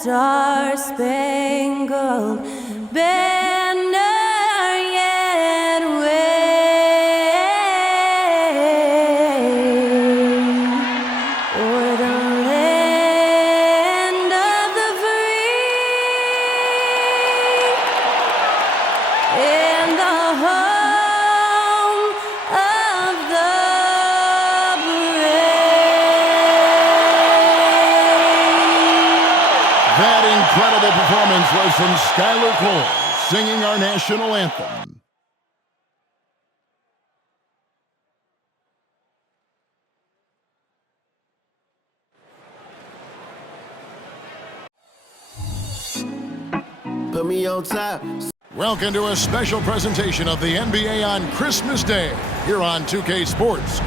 Star-Spangled Banner yet wave o'er the land of the free and the home of the That incredible performance was from Skylar Cole, singing our national anthem. Put me on top. Welcome to a special presentation of the NBA on Christmas Day here on 2K Sports.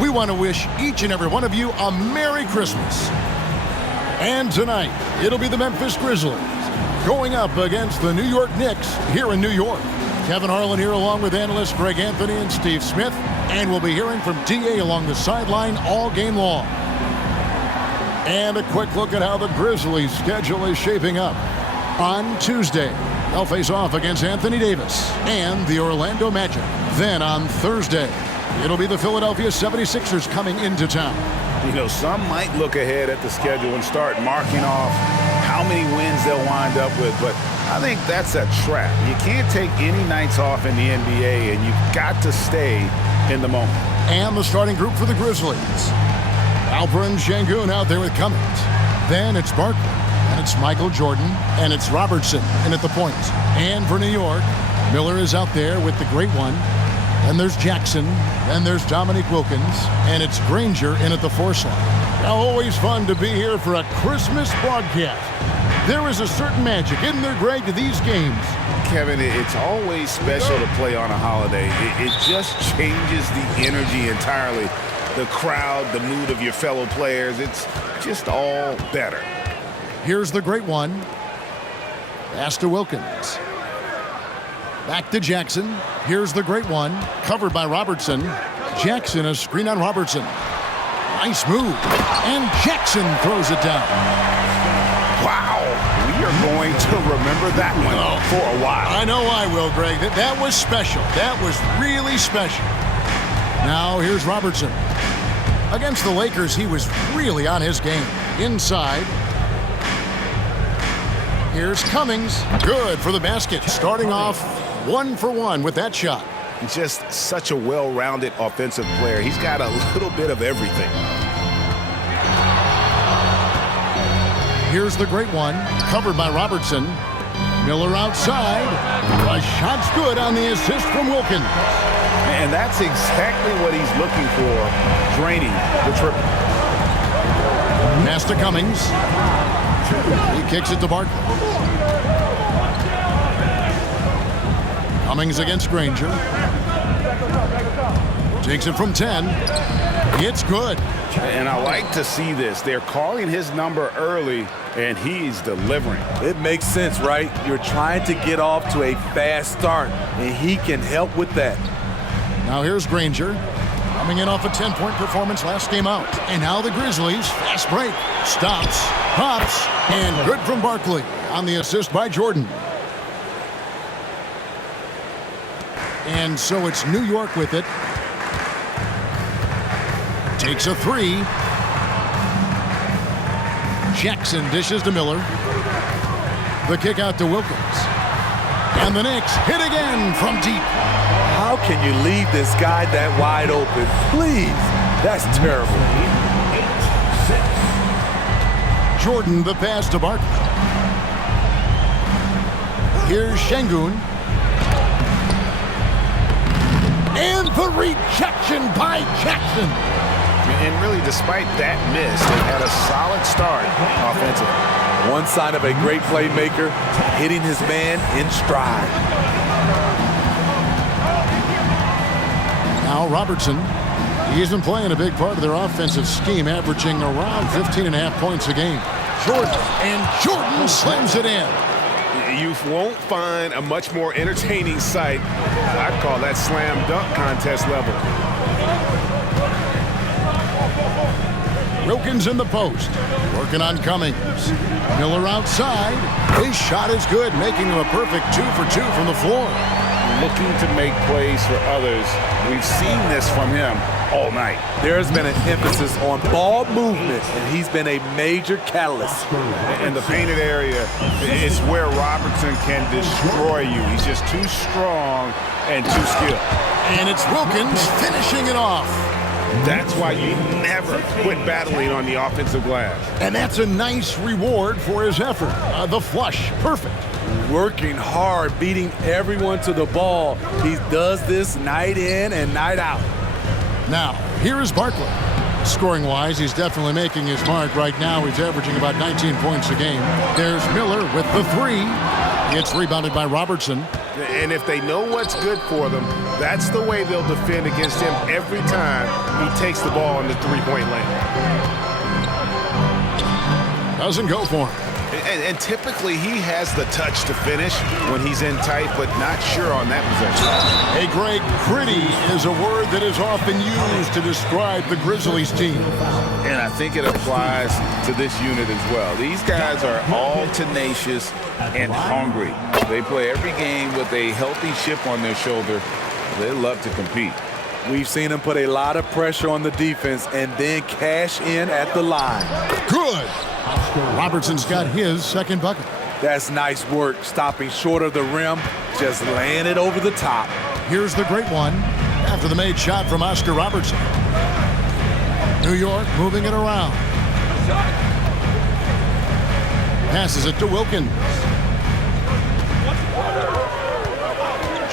We want to wish each and every one of you a Merry Christmas. And tonight, it'll be the Memphis Grizzlies going up against the New York Knicks here in New York. Kevin Harlan here along with analysts Greg Anthony and Steve Smith. And we'll be hearing from DA along the sideline all game long. And a quick look at how the Grizzlies' schedule is shaping up. On Tuesday, they'll face off against Anthony Davis and the Orlando Magic. Then on Thursday, it'll be the Philadelphia 76ers coming into town. You know, some might look ahead at the schedule and start marking off how many wins they'll wind up with, but I think that's a trap. You can't take any nights off in the NBA, and you've got to stay in the moment. And the starting group for the Grizzlies. Alperen Sengun out there with Cummings. Then it's Barkley, and it's Michael Jordan, and it's Robertson in at the point. And for New York, Miller is out there with the great one. Then there's Jackson, then there's Dominique Wilkins, and it's Granger in at the 4 slot. Now, always fun to be here for a Christmas broadcast. There is a certain magic, isn't there, Greg, to these games? Kevin, it's always special to play on a holiday. It just changes the energy entirely. The crowd, the mood of your fellow players, it's just all better. Here's the great one. Pass to Wilkins. Back to Jackson. Here's the great one. Covered by Robertson. Jackson, a screen on Robertson. Nice move. And Jackson throws it down. Wow. We are going to remember that one for a while. I know I will, Greg. That was special. That was really special. Now here's Robertson. Against the Lakers, he was really on his game. Inside. Here's Cummings. Good for the basket. Starting off 1 for 1 with that shot. Just such a well-rounded offensive player. He's got a little bit of everything. Here's the great one. Covered by Robertson. Miller outside. A shot's good on the assist from Wilkins. And that's exactly what he's looking for. Draining the triple. Pass to Cummings. He kicks it to Barkley. Cummings against Granger. Takes it from 10. It's good. And I like to see this. They're calling his number early, and he's delivering. It makes sense, right? You're trying to get off to a fast start, and he can help with that. Now here's Granger. Coming in off a 10-point performance last game out. And now the Grizzlies, fast break. Stops, pops, and good from Barkley on the assist by Jordan. And so it's New York with it. Takes a 3. Jackson dishes to Miller. The kick out to Wilkins. And the Knicks hit again from deep. How can you leave this guy that wide open? Please. That's terrible. Jordan the pass to Barkley. Here's Sengun. And the rejection by Jackson. And really, despite that miss, they had a solid start offensively. One sign of a great playmaker, hitting his man in stride. Now Robertson, he's been playing a big part of their offensive scheme, averaging around 15.5 points a game. Jordan slams it in. You won't find a much more entertaining sight. I'd call that slam dunk contest level. Wilkins in the post. Working on Cummings. Miller outside. His shot is good, making him a perfect 2 for 2 from the floor. Looking to make plays for others. We've seen this from him all night. There's been an emphasis on ball movement, and he's been a major catalyst. In the painted area, it's where Robertson can destroy you. He's just too strong and too skilled. And it's Wilkins finishing it off. That's why you never quit battling on the offensive glass. And that's a nice reward for his effort. The flush, perfect. Working hard, beating everyone to the ball. He does this night in and night out. Now, here is Barkley. Scoring-wise, he's definitely making his mark. Right now, he's averaging about 19 points a game. There's Miller with the 3. It's rebounded by Robertson. And if they know what's good for them, that's the way they'll defend against him every time he takes the ball in the three-point lane. Doesn't go for him. And typically he has the touch to finish when he's in tight, but not sure on that possession. Hey, Greg, gritty is a word that is often used to describe the Grizzlies team. And I think it applies to this unit as well. These guys are all tenacious and hungry. They play every game with a healthy chip on their shoulder. They love to compete. We've seen him put a lot of pressure on the defense and then cash in at the line. Good. Robertson's got his second bucket. That's nice work, stopping short of the rim, just laying it over the top. Here's the great one after the made shot from Oscar Robertson. New York moving it around. Passes it to Wilkins.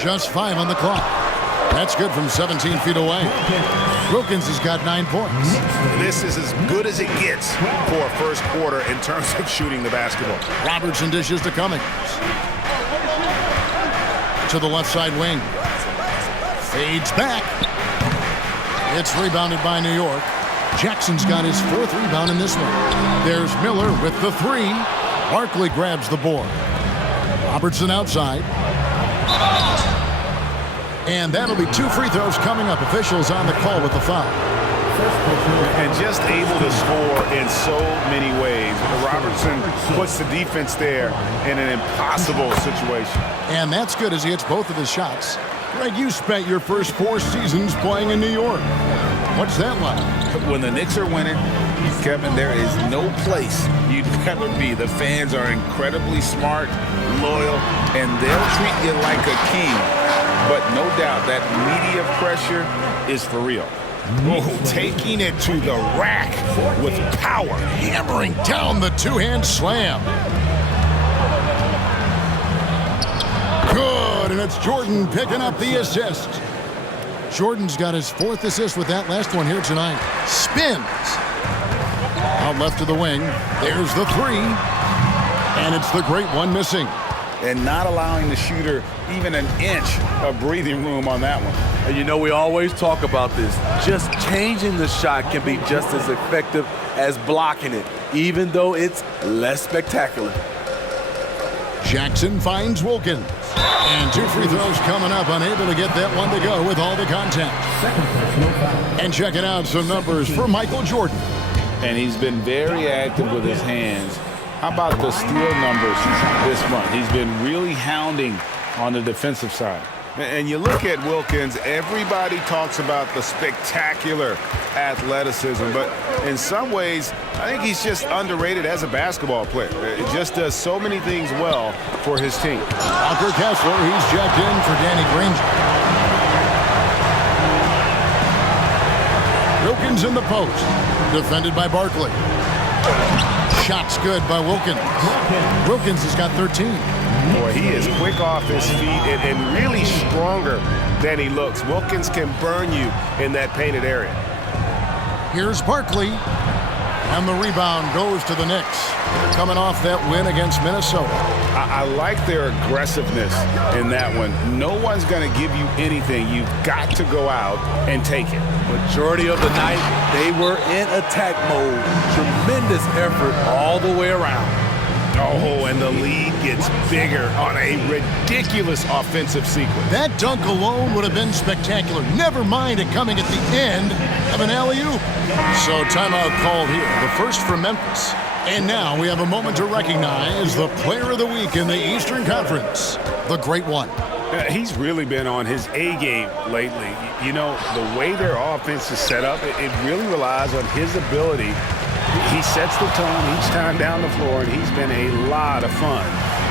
Just 5 on the clock. That's good from 17 feet away. Wilkins has got 9 points. This is as good as it gets for a first quarter in terms of shooting the basketball. Robertson dishes to Cummings. To the left side wing. Fades back. It's rebounded by New York. Jackson's got his 4th rebound in this one. There's Miller with the 3. Barkley grabs the board. Robertson outside. And that'll be 2 free throws coming up. Officials on the call with the foul. And just able to score in so many ways. Robertson puts the defense there in an impossible situation. And that's good as he hits both of his shots. Greg, you spent your first 4 seasons playing in New York. What's that like? When the Knicks are winning, Kevin, there is no place you'd rather be. The fans are incredibly smart, loyal, and they'll treat you like a king. But no doubt that media pressure is for real. Oh, taking it to the rack with power. Hammering down the 2-hand slam. Good, and it's Jordan picking up the assist. Jordan's got his 4th assist with that last one here tonight. Spins. Out left to the wing. There's the 3. And it's the great one missing. And not allowing the shooter even an inch of breathing room on that one. And you know, we always talk about this. Just changing the shot can be just as effective as blocking it, even though it's less spectacular. Jackson finds Wilkins. And 2 free throws coming up, unable to get that one to go with all the contact. And checking out some numbers for Michael Jordan. And he's been very active with his hands. How about the steal numbers this month? He's been really hounding on the defensive side. And you look at Wilkins, everybody talks about the spectacular athleticism, but in some ways, I think he's just underrated as a basketball player. It just does so many things well for his team. Walker Kessler, he's checked in for Danny Granger. Wilkins in the post, defended by Barkley. Shot's good by Wilkins. Wilkins has got 13. Boy, he is quick off his feet and really stronger than he looks. Wilkins can burn you in that painted area. Here's Barkley. And the rebound goes to the Knicks. Coming off that win against Minnesota. I like their aggressiveness in that one. No one's going to give you anything. You've got to go out and take it. Majority of the night, they were in attack mode. Tremendous effort all the way around. Oh, and the lead gets bigger on a ridiculous offensive sequence. That dunk alone would have been spectacular. Never mind it coming at the end of an alley-oop. So timeout called here. The first from Memphis. And now we have a moment to recognize the player of the week in the Eastern Conference, the Great One. He's really been on his A game lately. You know, the way their offense is set up, it really relies on his ability. He sets the tone each time down the floor, and he's been a lot of fun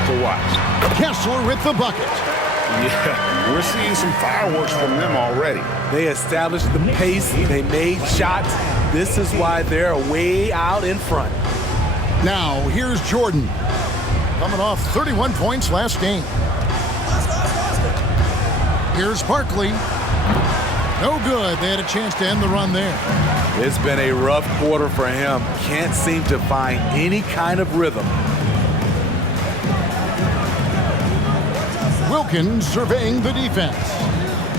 to watch. Kessler with the bucket. Yeah, we're seeing some fireworks from them already. They established the pace. They made shots. This is why they're way out in front. Now, here's Jordan. Coming off 31 points last game. Here's Barkley. No good. They had a chance to end the run there. It's been a rough quarter for him. Can't seem to find any kind of rhythm. Wilkins surveying the defense.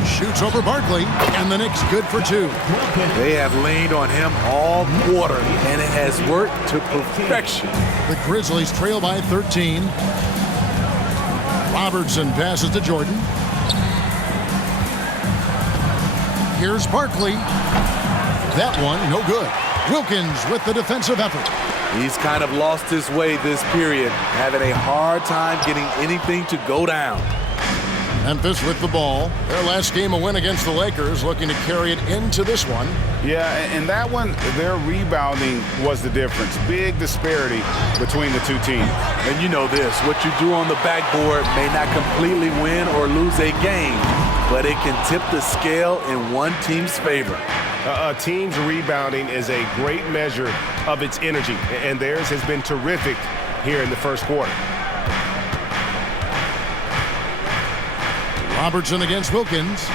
Shoots over Barkley, and the Knicks good for two. They have leaned on him all quarter, and it has worked to perfection. The Grizzlies trail by 13. Robertson passes to Jordan. Here's Barkley. That one, no good. Wilkins with the defensive effort. He's kind of lost his way this period, having a hard time getting anything to go down. Memphis with the ball. Their last game a win against the Lakers, looking to carry it into this one. Yeah, and that one, their rebounding was the difference. Big disparity between the two teams. And you know this, what you do on the backboard may not completely win or lose a game, but it can tip the scale in one team's favor. A team's rebounding is a great measure of its energy, and theirs has been terrific here in the first quarter. Robertson against Wilkins.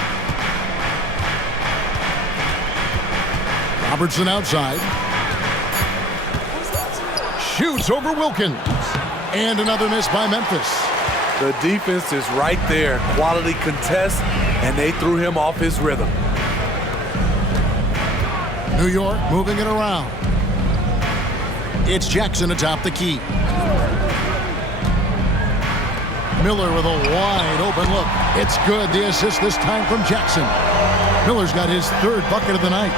Robertson outside. Shoots over Wilkins. And another miss by Memphis. The defense is right there. Quality contest, and they threw him off his rhythm. New York moving it around. It's Jackson atop the key. Miller with a wide open look. It's good. The assist this time from Jackson. Miller's got his third bucket of the night.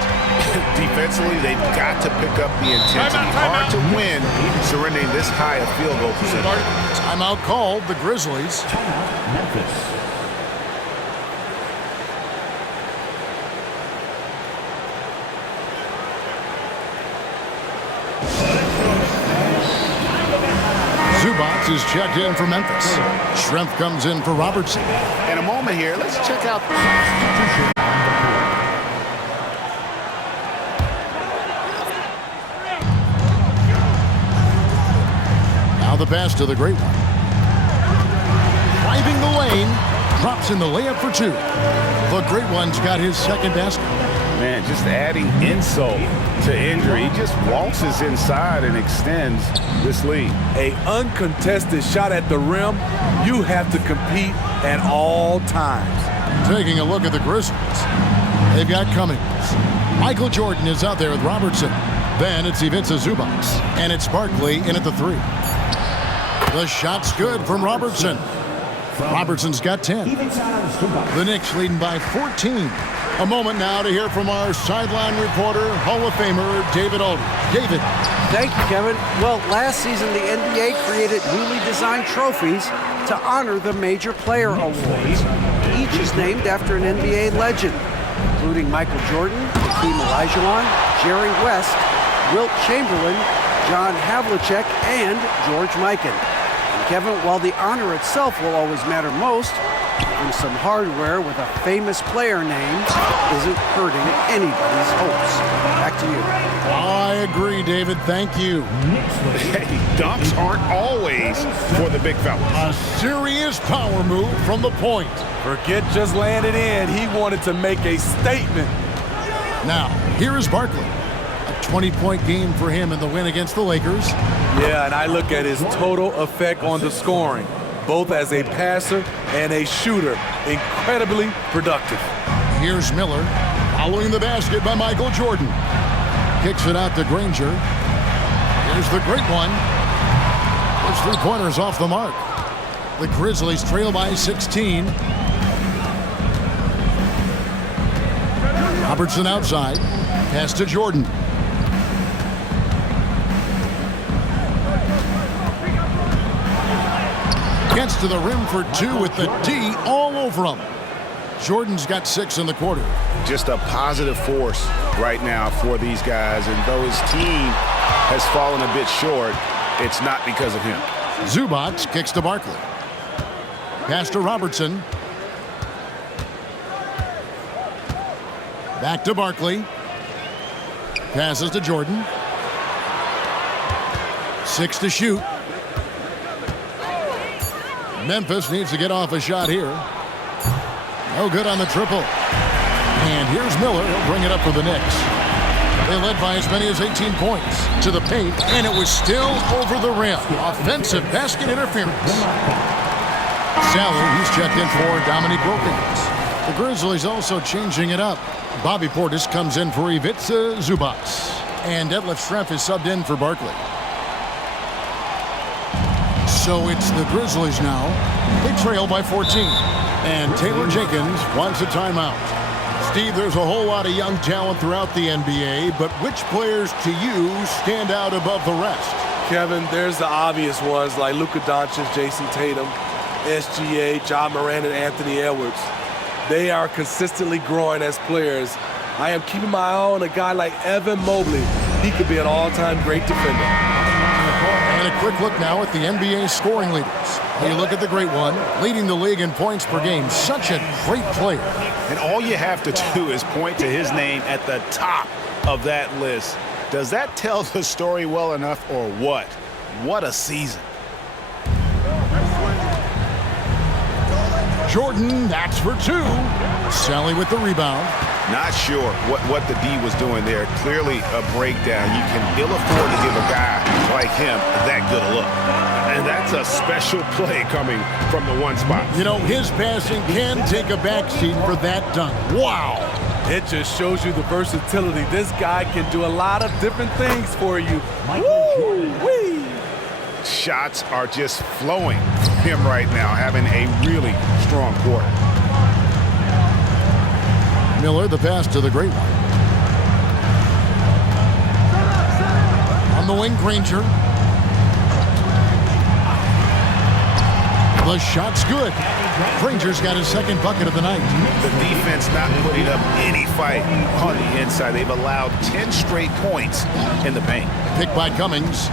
Defensively, they've got to pick up the intensity. Hard to win surrendering this high a field goal percentage. Timeout called, the Grizzlies. Memphis. Zubac is checked in for Memphis. Schrempf comes in for Robertson. In a moment here, let's check out. Now the pass to the Great One. Driving the lane, drops in the layup for two. The Great One's got his second basket. Man, just adding insult to injury. He just waltzes inside and extends this lead. A uncontested shot at the rim, you have to compete at all times. Taking a look at the Grizzlies. They've got Cummings. Michael Jordan is out there with Robertson. Then it's Ivica Zubac. And it's Barkley in at the three. The shot's good from Robertson. Robertson's got 10. The Knicks leading by 14. A moment now to hear from our sideline reporter, Hall of Famer David Aldridge. David. Thank you, Kevin. Well, last season the NBA created newly designed trophies to honor the major player awards. Each is named after an NBA legend, including Michael Jordan, Hakeem Olajuwon, Jerry West, Wilt Chamberlain, John Havlicek, and George Mikan. And Kevin, while the honor itself will always matter most, and some hardware with a famous player name isn't hurting anybody's hopes. Back to you. I agree, David. Thank you. Hey, dunks aren't always for the big fellas. A serious power move from the point. Forget just laying it in. He wanted to make a statement. Now, here is Barkley. A 20-point game for him in the win against the Lakers. Yeah, and I look at his total effect on the scoring, both as a passer and a shooter. Incredibly productive. Here's Miller, following the basket by Michael Jordan. Kicks it out to Granger. Here's the Great One. The His three-pointer's off the mark. The Grizzlies trail by 16. Robertson outside. Pass to Jordan. Gets to the rim for two with the D all over him. Jordan's got 6 in the quarter. Just a positive force right now for these guys. And though his team has fallen a bit short, it's not because of him. Zubac kicks to Barkley. Pass to Robertson. Back to Barkley. Passes to Jordan. 6 to shoot. Memphis needs to get off a shot here. No good on the triple. And here's Miller. He'll bring it up for the Knicks. They led by as many as 18 points to the paint, and it was still over the rim. Offensive basket interference. Sally, he's checked in for Dominique Wilkins. The Grizzlies also changing it up. Bobby Portis comes in for Ivica Zubac. And Detlef Schrempf is subbed in for Barkley. So it's the Grizzlies now. They trail by 14. And Taylor Jenkins wants a timeout. Steve, there's a whole lot of young talent throughout the NBA, but which players to you stand out above the rest? Kevin, there's the obvious ones like Luka Doncic, Jason Tatum, SGA, John Moran, and Anthony Edwards. They are consistently growing as players. I am keeping my eye on a guy like Evan Mobley. He could be an all-time great defender. And a quick look now at the NBA scoring leaders. You look at the great one, leading the league in points per game. Such a great player. And all you have to do is point to his name at the top of that list. Does that tell the story well enough or what? What a season. Jordan, that's for 2. Sally with the rebound. Not sure what the D was doing there. Clearly a breakdown. You can ill afford to give a guy like him that good a look. And that's a special play coming from the one spot. You know, his passing can take a backseat for that dunk. Wow. It just shows you the versatility. This guy can do a lot of different things for you. Woo-wee. Shots are just flowing from him right now, having a really strong quarter. Miller, the pass to the great one. On the wing, Granger. The shot's good. Granger's got his second bucket of the night. The defense not putting up any fight on the inside. They've allowed 10 straight points in the paint. Picked by Cummings.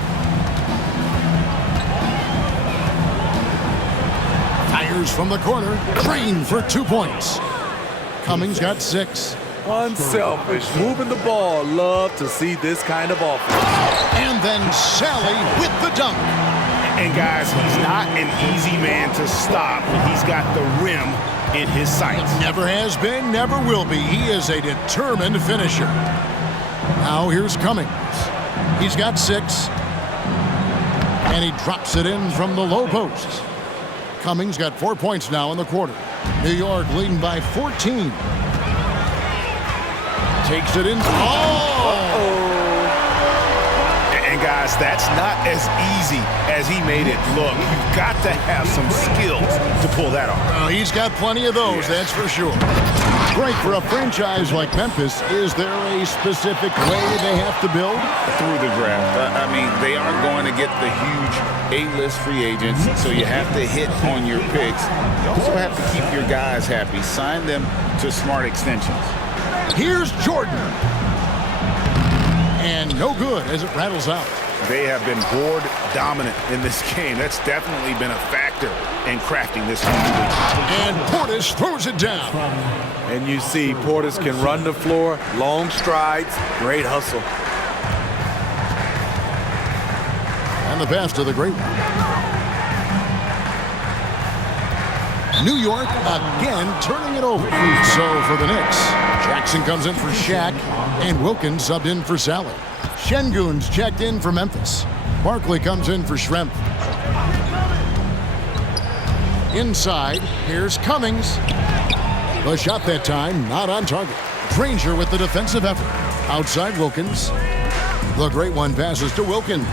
Fires from the corner. Green for 2 points. Cummings got 6. Unselfish, moving the ball. Love to see this kind of offense. And then Sally with the dunk. And guys, he's not an easy man to stop when he's got the rim in his sights. Never has been, never will be. He is a determined finisher. Now here's Cummings. He's got 6. And he drops it in from the low post. Cummings got 4 points now in the quarter. New York leading by 14. Takes it in. And guys, that's not as easy as he made it look. You've got to have some skills to pull that off. He's got plenty of those, that's for sure. Great for a franchise like Memphis. Is there a specific way they have to build? Through the draft. I mean, they aren't going to get the huge A-list free agents, so you have to hit on your picks. You also have to keep your guys happy. Sign them to smart extensions. Here's Jordan. And no good as it rattles out. They have been board dominant in this game. That's definitely been a factor in crafting this huge lead. And Portis throws it down. And you see Portis can run the floor, long strides, great hustle. And the pass to the great one. New York again turning it over. So for the Knicks, Jackson comes in for Shaq, and Wilkins subbed in for Sally. Şengün's checked in for Memphis. Barkley comes in for Schrempf. Inside, here's Cummings. The shot that time, not on target. Granger with the defensive effort. Outside Wilkins. The great one passes to Wilkins.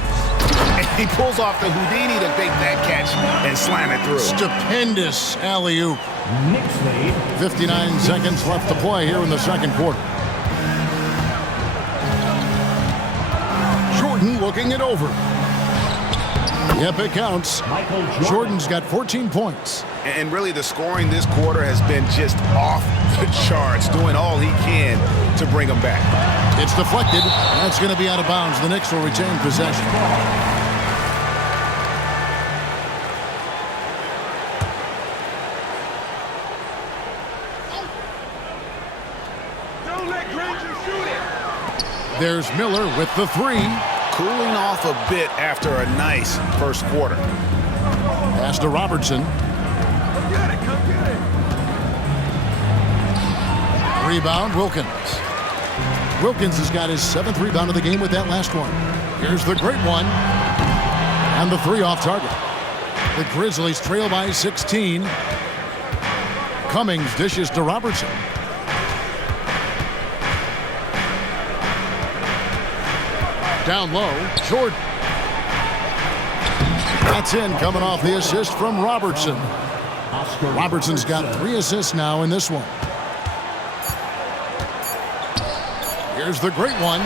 He pulls off the Houdini to make that catch and slam it through. Stupendous alley-oop. 59 seconds left to play here in the second quarter. Jordan looking it over. Yep, it counts. Jordan's got 14 points. And really, the scoring this quarter has been just off the charts, doing all he can to bring them back. It's deflected. That's going to be out of bounds. The Knicks will retain possession. Don't let Granger shoot it. There's Miller with the three. Cooling off a bit after a nice first quarter. Pass to Robertson. Come get it. Rebound, Wilkins. Wilkins has got his 7th rebound of the game with that last one. Here's the great one. And the three off target. The Grizzlies trail by 16. Cummings dishes to Robertson. Down low, Jordan. That's in, coming off the assist from Robertson. Robertson's got 3 assists now in this one. Here's the great one.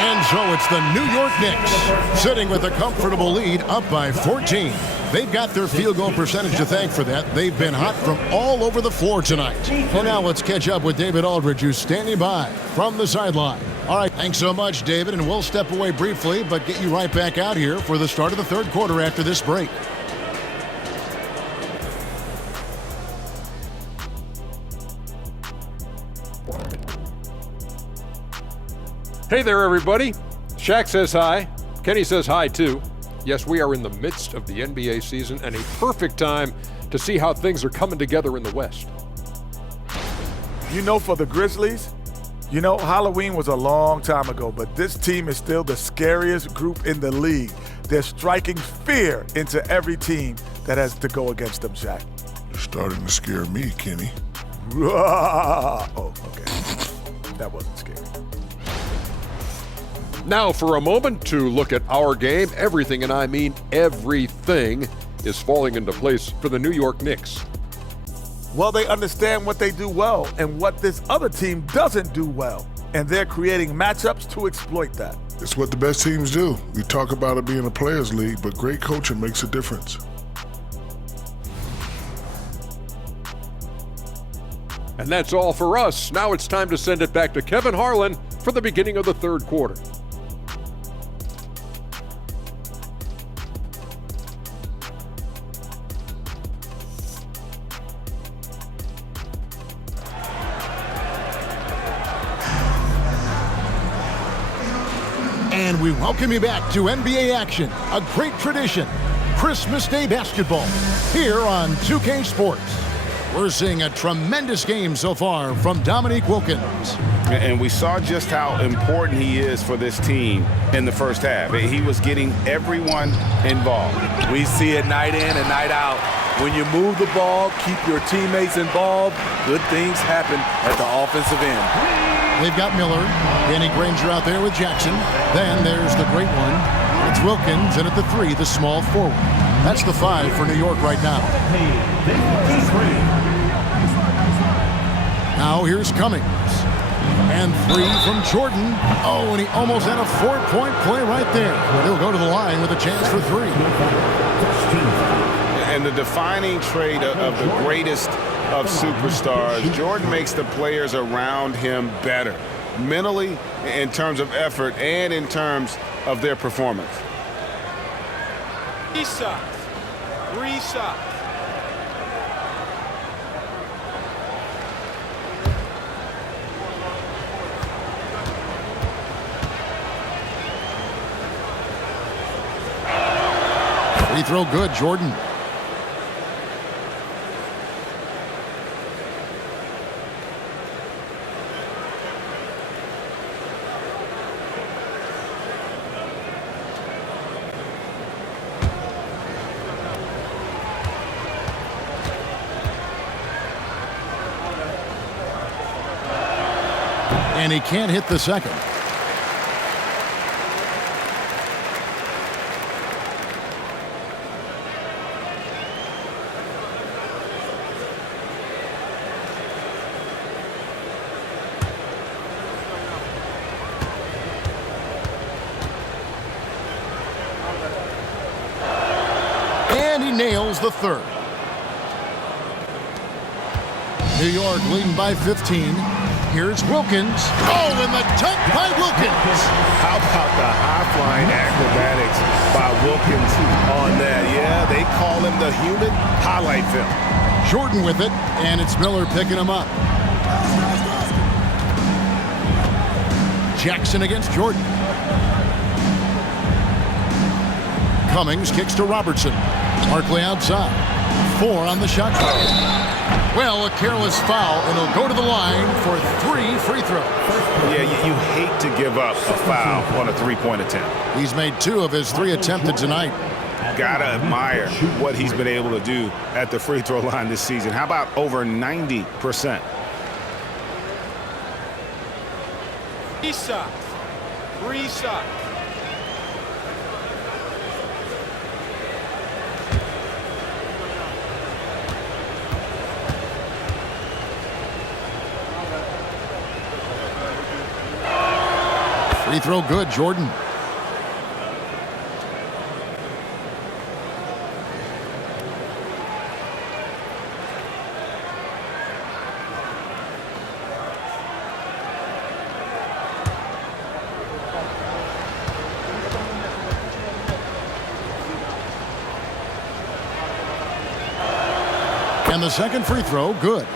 And so it's the New York Knicks sitting with a comfortable lead, up by 14. They've got their field goal percentage to thank for that. They've been hot from all over the floor tonight. Well, now let's catch up with David Aldridge, who's standing by from the sideline. All right, thanks so much, David, and we'll step away briefly, but get you right back out here for the start of the third quarter after this break. Hey there, everybody. Shaq says hi. Kenny says hi, too. Yes, we are in the midst of the NBA season and a perfect time to see how things are coming together in the West. You know, for the Grizzlies, you know, Halloween was a long time ago, but this team is still the scariest group in the league. They're striking fear into every team that has to go against them, Shaq. You're starting to scare me, Kenny. Oh, okay. That wasn't scary. Now, for a moment, to look at our game. Everything, and I mean everything, is falling into place for the New York Knicks. Well, they understand what they do well and what this other team doesn't do well, and they're creating matchups to exploit that. It's what the best teams do. We talk about it being a players' league, but great coaching makes a difference. And that's all for us. Now it's time to send it back to Kevin Harlan for the beginning of the third quarter. And we welcome you back to NBA action, a great tradition, Christmas Day basketball, here on 2K Sports. We're seeing a tremendous game so far from Dominique Wilkins. And we saw just how important he is for this team in the first half. He was getting everyone involved. We see it night in and night out. When you move the ball, keep your teammates involved, good things happen at the offensive end. They've got Miller, Danny Granger out there with Jackson. Then there's the great one. It's Wilkins, and at the 3, the small forward. That's the 5 for New York right now. Now here's Cummings. And 3 from Jordan. Oh, and he almost had a 4-point play right there. But he'll go to the line with a chance for 3. And the defining trait of the greatest of superstars, Jordan makes the players around him better, mentally, in terms of effort, and in terms of their performance. 3 shots. 3 shots. Free throw good, Jordan. And he can't hit the second. And he nails the third. New York leading by 15. Here's Wilkins. Oh, and the dunk by Wilkins. How about the high-flying acrobatics by Wilkins on that? Yeah, they call him the human highlight film. Jordan with it, and it's Miller picking him up. Jackson against Jordan. Cummings kicks to Robertson. Barkley outside. 4 on the shot clock. Well, a careless foul, and he'll go to the line for 3 free throws. Yeah, you hate to give up a foul on a three-point attempt. He's made 2 of his 3 attempted tonight. Gotta admire what he's been able to do at the free throw line this season. How about over 90%? Free shot. Free shot. Free throw good, Jordan. And the second free throw, good.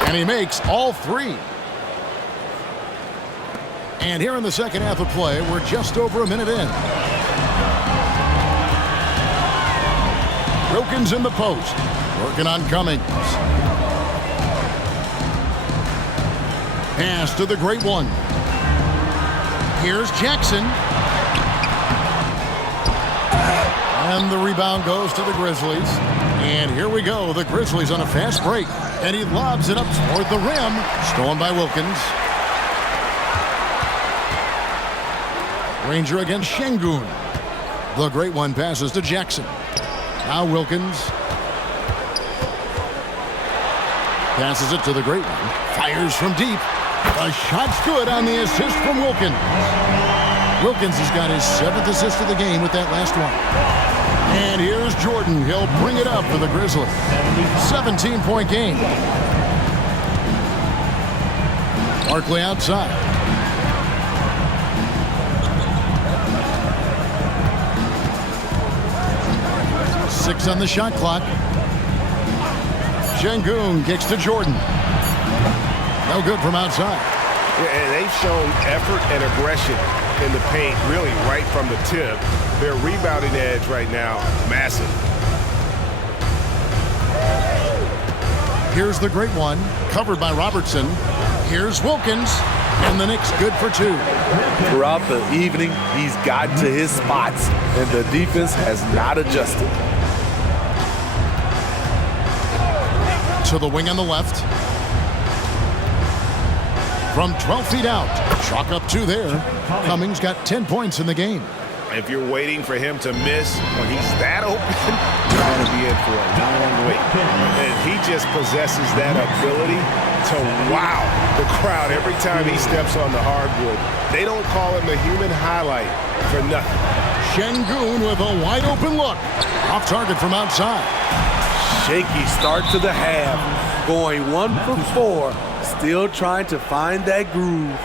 And he makes all 3. And here in the second half of play, we're just over a minute in. Wilkins in the post, working on Cummings. Pass to the great one. Here's Jackson. And the rebound goes to the Grizzlies. And here we go, the Grizzlies on a fast break. And he lobs it up toward the rim. Stolen by Wilkins. Ranger against Şengün. The great one passes to Jackson. Now Wilkins. Passes it to the great one. Fires from deep. A shot's good on the assist from Wilkins. Wilkins has got his 7th assist of the game with that last one. And here's Jordan. He'll bring it up for the Grizzlies. 17-point game. Barkley outside. Six on the shot clock. Şengün kicks to Jordan. No good from outside. Yeah, and they've shown effort and aggression in the paint, really right from the tip. Their rebounding edge right now, massive. Here's the great one, covered by Robertson. Here's Wilkins, and the Knicks good for 2. Throughout the evening, he's gotten to his spots, and the defense has not adjusted. To the wing on the left. From 12 feet out, chalk up 2 there. Cummings got 10 points in the game. If you're waiting for him to miss when he's that open, you're going to be in for a long wait. And he just possesses that ability to wow the crowd every time he steps on the hardwood. They don't call him the human highlight for nothing. Şengün with a wide open look. Off target from outside. Shaky start to the half. Going 1 for 4. Still trying to find that groove.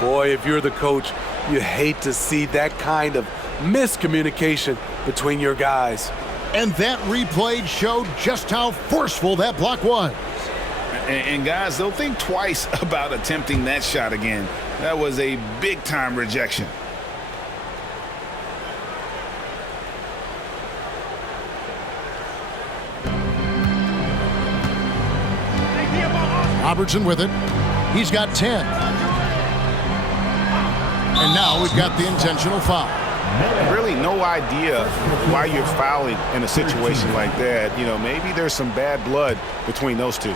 Boy, if you're the coach, you hate to see that kind of miscommunication between your guys. And that replay showed just how forceful that block was. And guys, they'll think twice about attempting that shot again. That was a big-time rejection. Robertson with it. He's got 10. And now we've got the intentional foul. Really no idea why you're fouling in a situation like that. You know, maybe there's some bad blood between those two.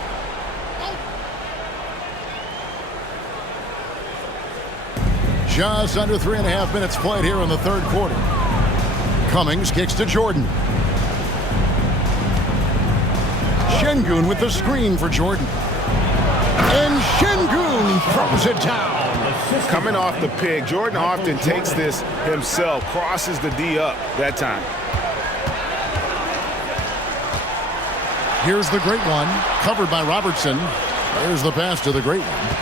Just under 3.5 minutes played here in the third quarter. Cummings kicks to Jordan. Şengün with the screen for Jordan. And Şengün throws it down. Coming off the pick, Jordan often takes this himself, crosses the D up that time. Here's the great one, covered by Robertson. There's the pass to the great one.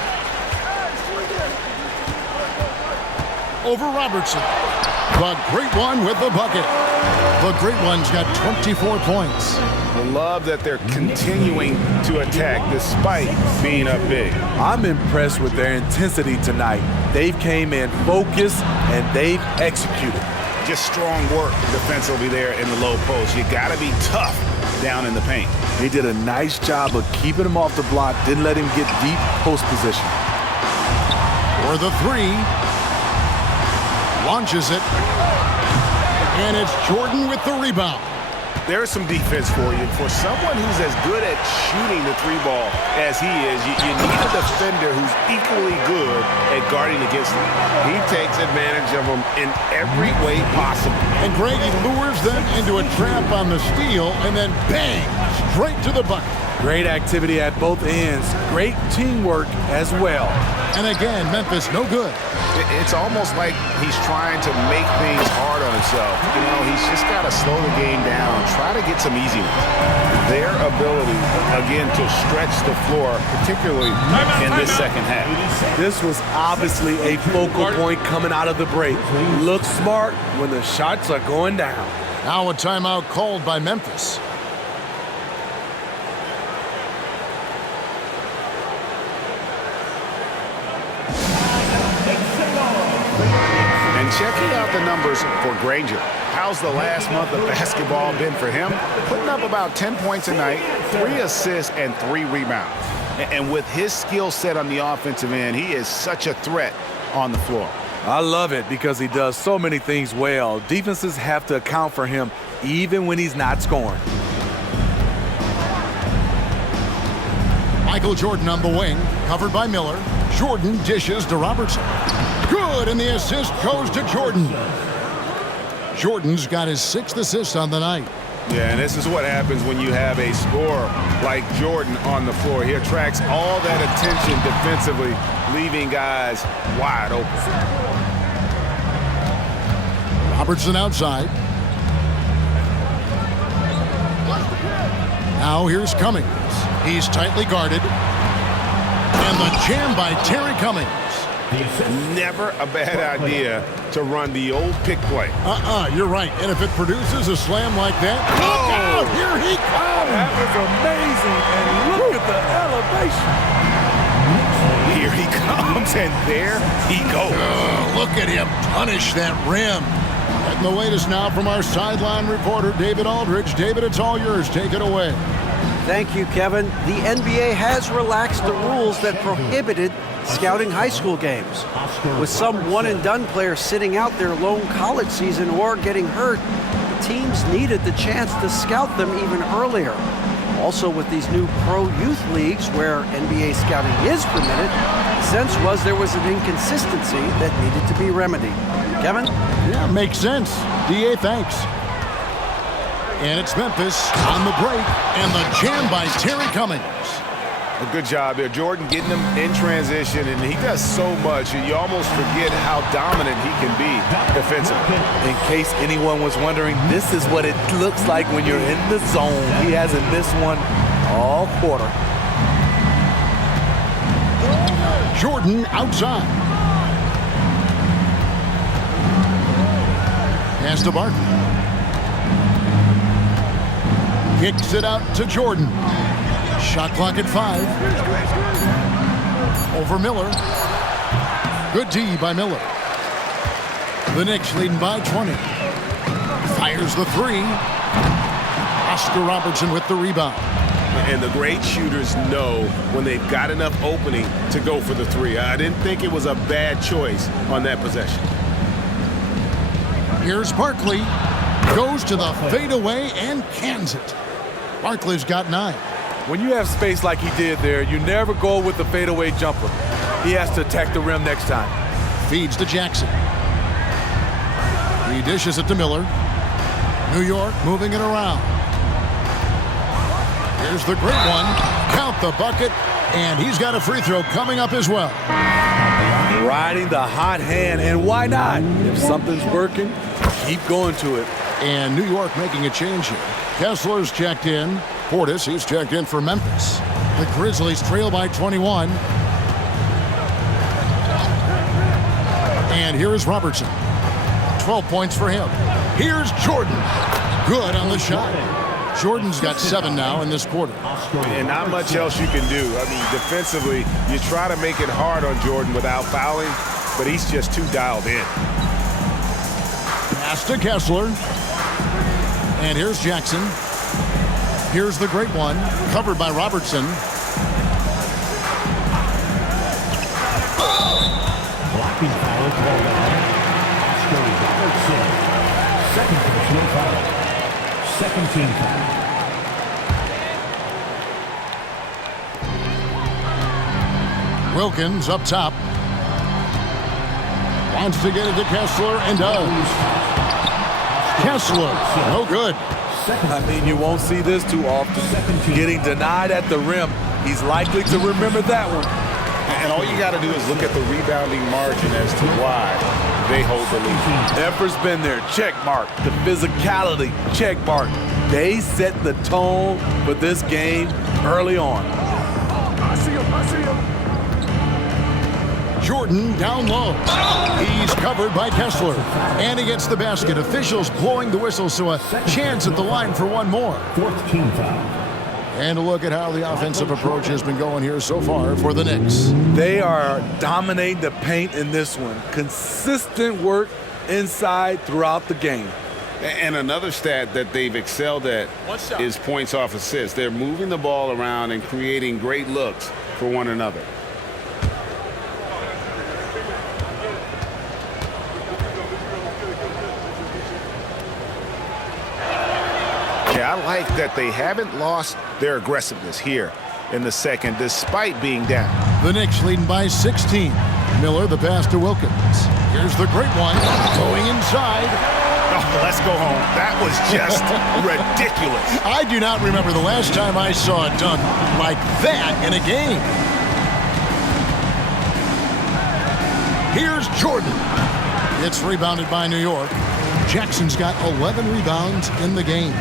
Over Robertson. The great one with the bucket. The great one's got 24 points. I love that they're continuing to attack despite being up big. I'm impressed with their intensity tonight. They've came in focused and they've executed. Just strong work defensively there in the low post. You got to be tough down in the paint. They did a nice job of keeping him off the block, didn't let him get deep post position. For the three. Launches it. And it's Jordan with the rebound. There's some defense for you. For someone who's as good at shooting the three ball as he is, you need a defender who's equally good at guarding against him. He takes advantage of them in every way possible. And Greg, he lures them into a trap on the steal, and then bang, straight to the bucket. Great activity at both ends. Great teamwork as well. And again, Memphis no good. It's almost like he's trying to make things hard on himself. You know, he's just got to slow the game down, try to get some easy ones. Their ability, again, to stretch the floor, particularly in this second half. This was obviously a focal point coming out of the break. Look smart when the shots are going down. Now a timeout called by Memphis. And checking out the numbers for Granger. How's the last month of basketball been for him? Putting up about 10 points a night, 3 assists, and 3 rebounds. And with his skill set on the offensive end, he is such a threat on the floor. I love it because he does so many things well. Defenses have to account for him even when he's not scoring. Michael Jordan on the wing, covered by Miller. Jordan dishes to Robertson. Good, and the assist goes to Jordan. Jordan's got his 6th assist on the night. Yeah, and this is what happens when you have a scorer like Jordan on the floor. He attracts all that attention defensively, leaving guys wide open. Robertson outside. Now here's Cummings. He's tightly guarded. And the jam by Terry Cummings. Never a bad idea to run the old pick play. You're right. And if it produces a slam like that, look out! Here he comes! That was amazing, and look at the elevation. Here he comes, and there he goes. Look at him punish that rim. And the latest now from our sideline reporter, David Aldridge. David, it's all yours. Take it away. Thank you, Kevin. The NBA has relaxed the rules that prohibited scouting high school games. With some one-and-done players sitting out their lone college season or getting hurt, the teams needed the chance to scout them even earlier. Also, with these new pro youth leagues where NBA scouting is permitted, the sense was there was an inconsistency that needed to be remedied. Kevin? Yeah, makes sense. DA, thanks. And it's Memphis on the break, and the jam by Terry Cummings. A good job there. Jordan getting him in transition, and he does so much, and you almost forget how dominant he can be defensively. In case anyone was wondering, this is what it looks like when you're in the zone. He hasn't missed one all quarter. Jordan outside. Pass to Barkley. Kicks it out to Jordan. Shot clock at 5. Over Miller. Good D by Miller. The Knicks leading by 20. Fires the 3. Oscar Robertson with the rebound. And the great shooters know when they've got enough opening to go for the 3. I didn't think it was a bad choice on that possession. Here's Barkley. Goes to the fadeaway and cans it. Barkley's got 9. When you have space like he did there, you never go with the fadeaway jumper. He has to attack the rim next time. Feeds to Jackson. He dishes it to Miller. New York moving it around. Here's the great one. Count the bucket. And he's got a free throw coming up as well. Riding the hot hand, and why not? If something's working, keep going to it. And New York making a change here. Kessler's checked in. Portis, he's checked in for Memphis. The Grizzlies trail by 21. And here is Robertson. 12 points for him. Here's Jordan. Good on the shot. Jordan's got 7 now in this quarter. And not much else you can do. I mean, defensively, you try to make it hard on Jordan without fouling, but he's just too dialed in. Pass to Kessler. And here's Jackson. Here's the great one, covered by Robertson. Blocking foul called on Oscar Robertson. Second personal foul. Second team foul. Wilkins up top. Wants to get it to Kessler and does. Kessler, no good. I mean, you won't see this too often. Getting denied at the rim. He's likely to remember that one. And all you got to do is look at the rebounding margin as to why they hold the lead. Effort's been there, check mark. The physicality, check mark. They set the tone for this game early on. I see him. Jordan down low. He's covered by Kessler. And he gets the basket. Officials blowing the whistle, so a chance at the line for one more. Fourth team foul. And a look at how the offensive approach has been going here so far for the Knicks. They are dominating the paint in this one. Consistent work inside throughout the game. And another stat that they've excelled at is points off assists. They're moving the ball around and creating great looks for one another. Yeah, I like that they haven't lost their aggressiveness here in the second, despite being down. The Knicks leading by 16. Miller, the pass to Wilkins. Here's the great one. Going inside. Oh, let's go home. That was just ridiculous. I do not remember the last time I saw it done like that in a game. Here's Jordan. It's rebounded by New York. Jackson's got 11 rebounds in the game.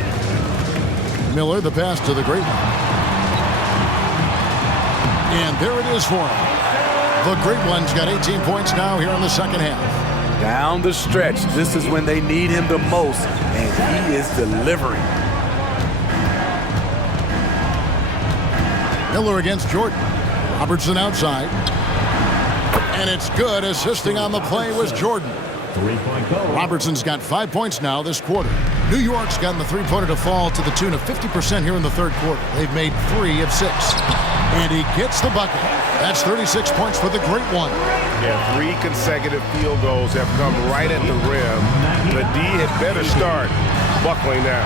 Miller, the pass to the great one. And there it is for him. The great one's got 18 points now here in the second half. Down the stretch, this is when they need him the most, and he is delivering. Miller against Jordan. Robertson outside. And it's good. Assisting on the play was Jordan. Three-point goal. Robertson's got 5 points now this quarter. New York's gotten the three-pointer to fall to the tune of 50% here in the third quarter. They've made 3 of 6. And he gets the bucket. That's 36 points for the great one. Yeah, 3 consecutive field goals have come right at the rim. The D had better start buckling down.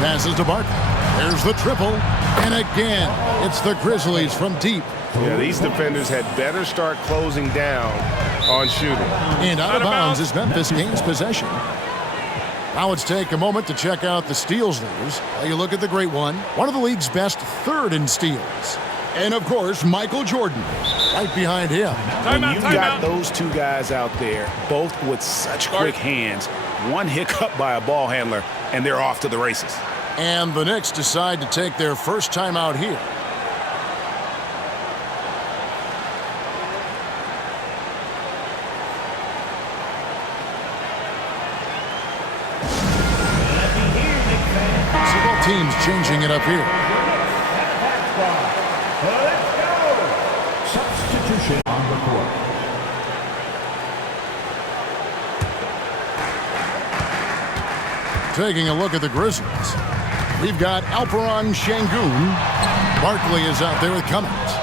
Passes to Barkley. There's the triple. And again, it's the Grizzlies from deep. Yeah, these defenders had better start closing down on shooting. And out of bounds as Memphis gains possession. Now let's take a moment to check out the steals leaders. You look at the great one of the league's best, 3rd in steals. And of course, Michael Jordan, right behind him. When you got those 2 guys out there, both with such quick hands, one hiccup by a ball handler, and they're off to the races. And the Knicks decide to take their first time out here. Teams changing it up here. Let's go. Substitution on the court. Taking a look at the Grizzlies. We've got Alperon Şengün. Barkley is out there with Cummings.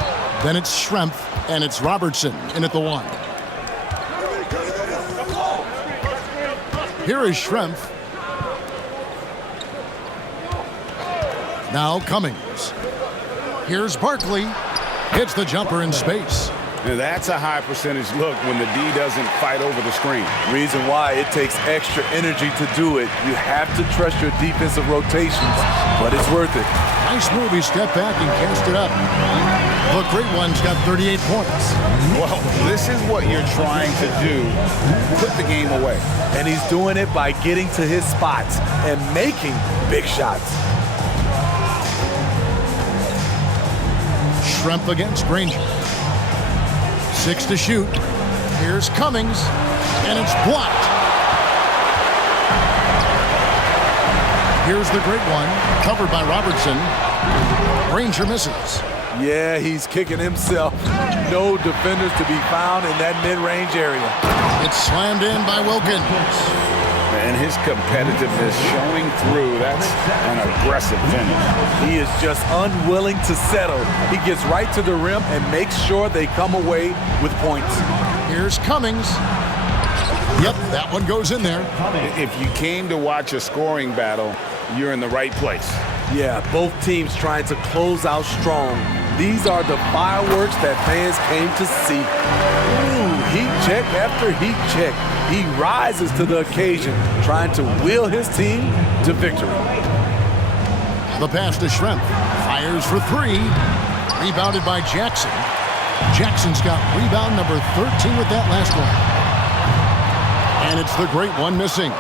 Then it's Schrempf, and it's Robertson in at the 1. Here is Schrempf. Now Cummings. Here's Barkley. Hits the jumper in space. Now that's a high percentage look when the D doesn't fight over the screen. Reason why it takes extra energy to do it. You have to trust your defensive rotations, but it's worth it. Nice move. He stepped back and cast it up. The great one's got 38 points. Well, this is what you're trying to do. Put the game away. And he's doing it by getting to his spots and making big shots. Schrempf against Granger. 6 to shoot. Here's Cummings, and it's blocked. Here's the great one, covered by Robertson. Granger misses. Yeah, he's kicking himself. No defenders to be found in that mid-range area. It's slammed in by Wilkins. And his competitiveness showing through. That's an aggressive finish. He is just unwilling to settle. He gets right to the rim and makes sure they come away with points. Here's Cummings. Yep, that one goes in there. If you came to watch a scoring battle, you're in the right place. Yeah, both teams trying to close out strong. These are the fireworks that fans came to see. Ooh, heat check after heat check. He rises to the occasion, trying to wheel his team to victory. The pass to Schrempf. Fires for 3. Rebounded by Jackson. Jackson's got rebound number 13 with that last one. And it's the great one missing.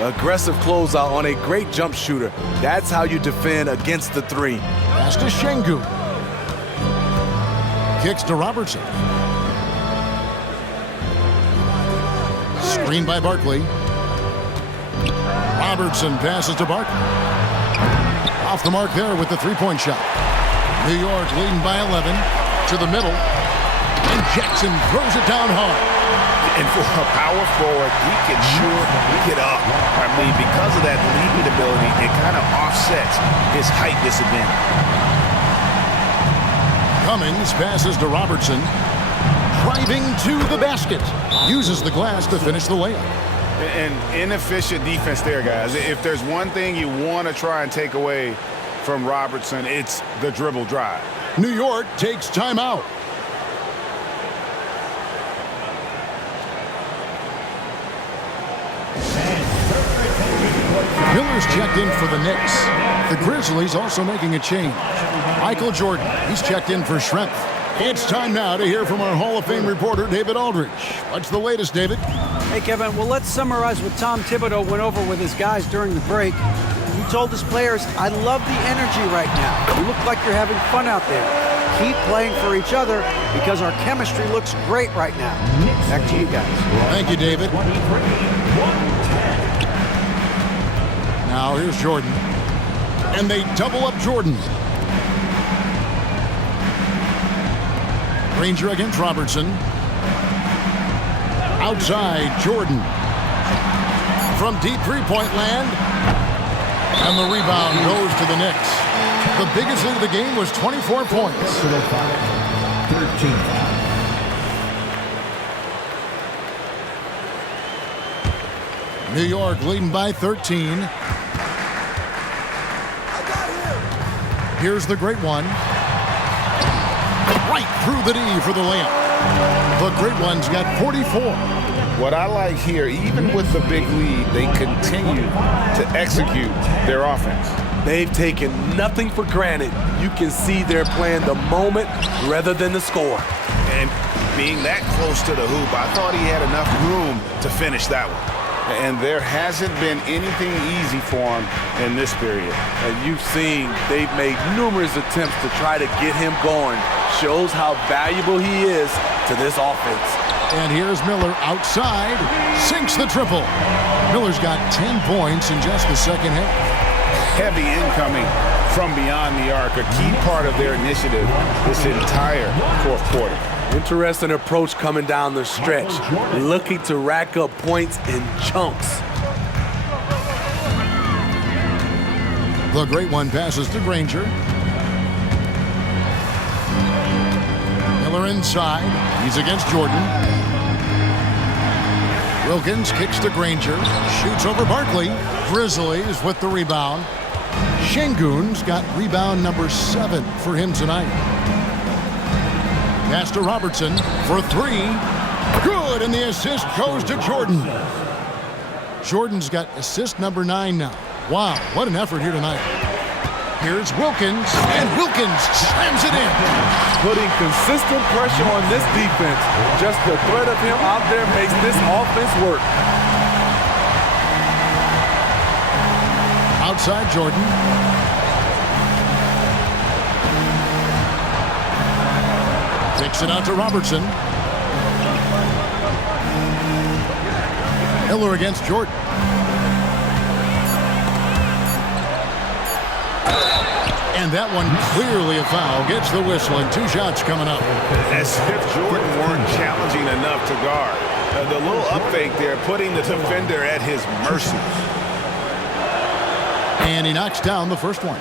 Aggressive closeout on a great jump shooter. That's how you defend against the 3. Pass to Şengün. Kicks to Robertson. Screen by Barkley. Robertson passes to Barkley. Off the mark there with the three-point shot. New York leading by 11 to the middle. And Jackson throws it down hard. And for a power forward, he can sure get up. I mean, because of that leaping ability, it kind of offsets his height disadvantage. Cummings passes to Robertson. Driving to the basket. Uses the glass to finish the layup. An inefficient defense there, guys. If there's one thing you want to try and take away from Robertson, it's the dribble drive. New York takes timeout. Miller's checked in for the Knicks. The Grizzlies also making a change. Michael Jordan, he's checked in for Schrempf. It's time now to hear from our Hall of Fame reporter, David Aldridge. What's the latest, David? Hey, Kevin. Well, let's summarize what Tom Thibodeau went over with his guys during the break. He told his players, I love the energy right now. You look like you're having fun out there. Keep playing for each other because our chemistry looks great right now. Back to you guys. Thank you, David. Now here's Jordan. And they double up Jordan. Granger against Robertson. Outside, Jordan. From deep three-point land. And the rebound goes to the Knicks. The biggest lead of the game was 24 points. 13. New York leading by 13. Here's the great one. Right through the D for the layup. The great one's got 44. What I like here, even with the big lead, they continue to execute their offense. They've taken nothing for granted. You can see they're playing the moment rather than the score. And being that close to the hoop, I thought he had enough room to finish that one. And there hasn't been anything easy for him in this period. And you've seen they've made numerous attempts to try to get him going. Shows how valuable he is to this offense. And here's Miller outside. Sinks the triple. Miller's got 10 points in just the second half. Heavy incoming from beyond the arc, a key part of their initiative this entire fourth quarter. Interesting approach coming down the stretch, looking to rack up points in chunks. The great one passes to Granger. Miller inside. He's against Jordan. Wilkins kicks to Granger. Shoots over Barkley. Grizzlies with the rebound. Şengün's got rebound number 7 for him tonight. Pass to Robertson for 3. Good, and the assist goes to Jordan. Jordan's got assist number 9 now. Wow, what an effort here tonight. Here's Wilkins, and Wilkins slams it in. Putting consistent pressure on this defense. Just the threat of him out there makes this offense work. Outside Jordan. Kicks it out to Robertson. Miller against Jordan. And that one clearly a foul. Gets the whistle, and 2 shots coming up. As if Jordan weren't challenging enough to guard. The little up fake there, putting the defender at his mercy. And he knocks down the first one.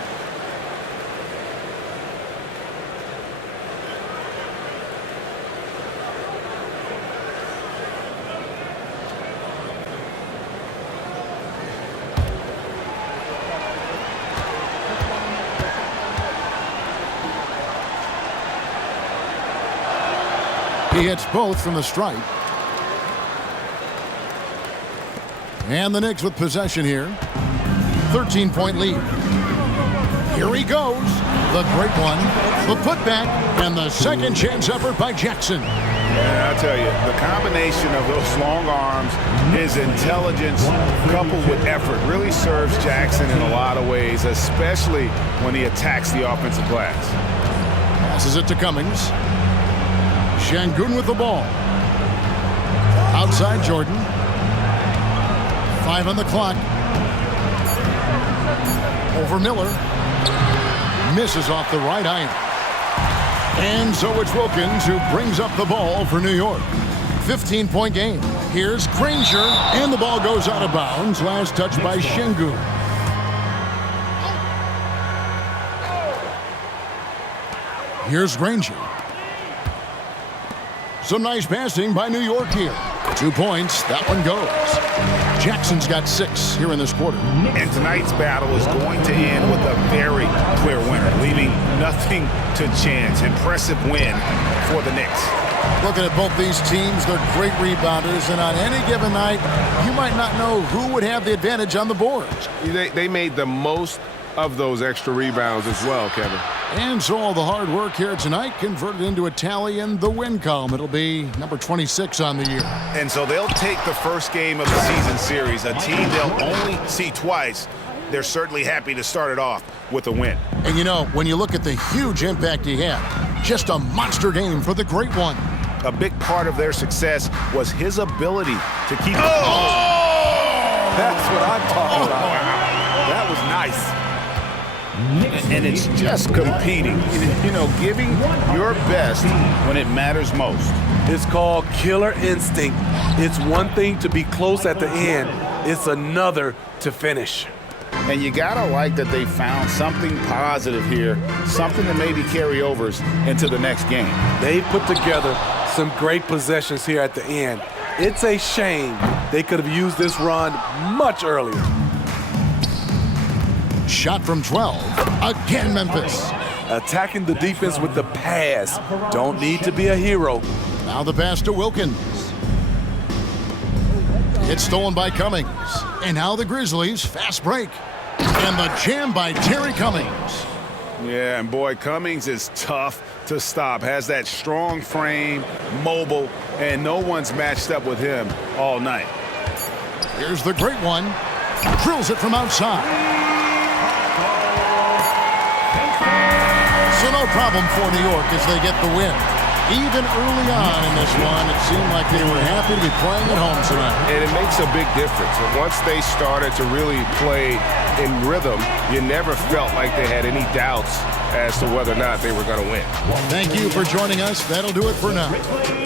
He hits both from the stripe. And the Knicks with possession here. 13-point lead. Here he goes. The great one. The putback. And the second chance effort by Jackson. Yeah, I'll tell you, the combination of those long arms, his intelligence, coupled with effort, really serves Jackson in a lot of ways, especially when he attacks the offensive glass. Passes it to Cummings. Şengün with the ball. Outside Jordan. 5 on the clock. Over Miller. Misses off the right iron. And so it's Wilkins who brings up the ball for New York. 15-point game. Here's Granger. And the ball goes out of bounds. Last touch by Şengün. Here's Granger. Some nice passing by New York here. 2 points. That one goes. Jackson's got 6 here in this quarter. And tonight's battle is going to end with a very clear winner, leaving nothing to chance. Impressive win for the Knicks. Looking at both these teams, they're great rebounders, and on any given night, you might not know who would have the advantage on the boards. They made the most of those extra rebounds as well, Kevin. And so all the hard work here tonight converted into a tally in the win column. It'll be number 26 on the year. And so they'll take the first game of the season series, a team they'll only see twice. They're certainly happy to start it off with a win. And you know, when you look at the huge impact he had, just a monster game for the great one. A big part of their success was his ability to keep That's what I'm talking about. That was nice. And it's just competing, you know, giving your best when it matters most. It's called killer instinct. It's one thing to be close at the end. It's another to finish. And you gotta like that they found something positive here, something that maybe carry overs into the next game. They put together some great possessions here at the end. It's a shame they could have used this run much earlier. Shot from 12. Again, Memphis. Attacking the defense with the pass. Don't need to be a hero. Now the pass to Wilkins. It's stolen by Cummings. And now the Grizzlies, fast break. And the jam by Terry Cummings. Yeah, and boy, Cummings is tough to stop. Has that strong frame, mobile, and no one's matched up with him all night. Here's the great one. Drills it from outside. So no problem for New York as they get the win. Even early on in this one, it seemed like they were happy to be playing at home tonight. And it makes a big difference. And once they started to really play in rhythm, you never felt like they had any doubts as to whether or not they were going to win. Thank you for joining us. That'll do it for now.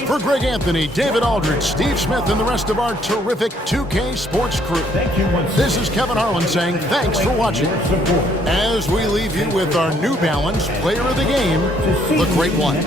For Greg Anthony, David Aldridge, Steve Smith, and the rest of our terrific 2K Sports crew, this is Kevin Harlan saying thanks for watching. As we leave you with our New Balance Player of the Game, the Great One.